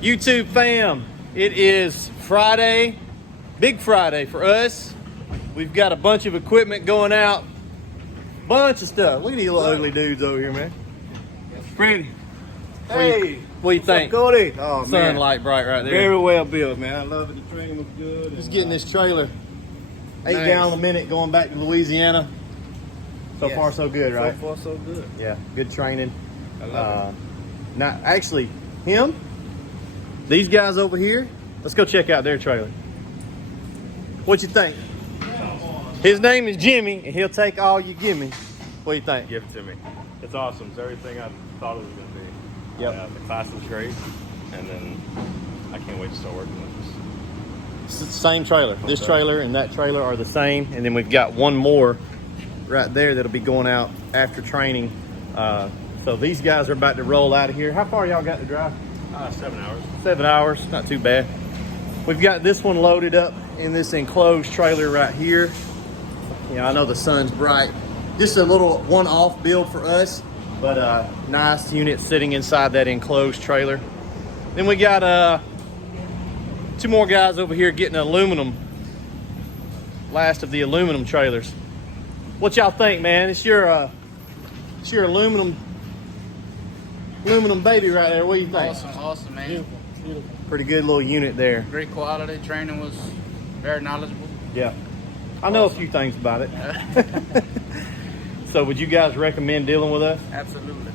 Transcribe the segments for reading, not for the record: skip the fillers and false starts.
YouTube fam, it is Friday, big Friday for us. We've got a bunch of equipment going out, bunch of stuff. Look at these little ugly dudes over here, man. Pretty. Hey, what do you think? Cody? Oh, man. Sunlight bright right there. Very well built, man. I love it. The train looks good. Just getting this trailer 8 Nice. gallon a minute going back to Louisiana. So Yes. far so good, right? So far so good. Yeah, good training. I love Now, actually, these guys over here, let's go check out their trailer. What you think? His name is Jimmy, and he'll take all you give me. What do you think? Give it to me. It's awesome. It's everything I thought it was going to be. Yep. The class is great, and then I can't wait to start working with this. It's the same trailer. This trailer and that trailer are the same, and then we've got one more right there that'll be going out after training. So these guys are about to roll out of here. How far y'all got to drive? 7 hours. 7 hours, not too bad. We've got this one loaded up in this enclosed trailer right here. I know the sun's bright. Just a little one-off build for us, but nice unit sitting inside that enclosed trailer. Then we got two more guys over here getting aluminum, last of the aluminum trailers. What y'all think, man? It's your aluminum baby right there. What do you think? Awesome, man. Beautiful. Pretty good little unit there. Great quality. Training was very knowledgeable. Yeah. I know a few things about it. So would you guys recommend dealing with us? Absolutely.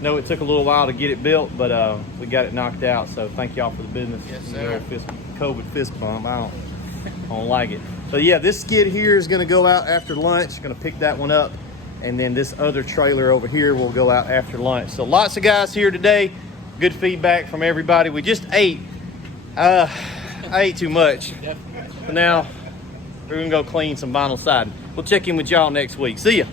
No, it took a little while to get it built, but we got it knocked out. So thank y'all for the business. Yes, The sir. old COVID fist bump. I don't like it. So yeah, this skid here is going to go out after lunch. Going to pick that one up. And then this other trailer over here will go out after lunch. So lots of guys here today. Good feedback from everybody. We just ate. I ate too much. So now we're going to go clean some vinyl siding. We'll check in with y'all next week. See ya.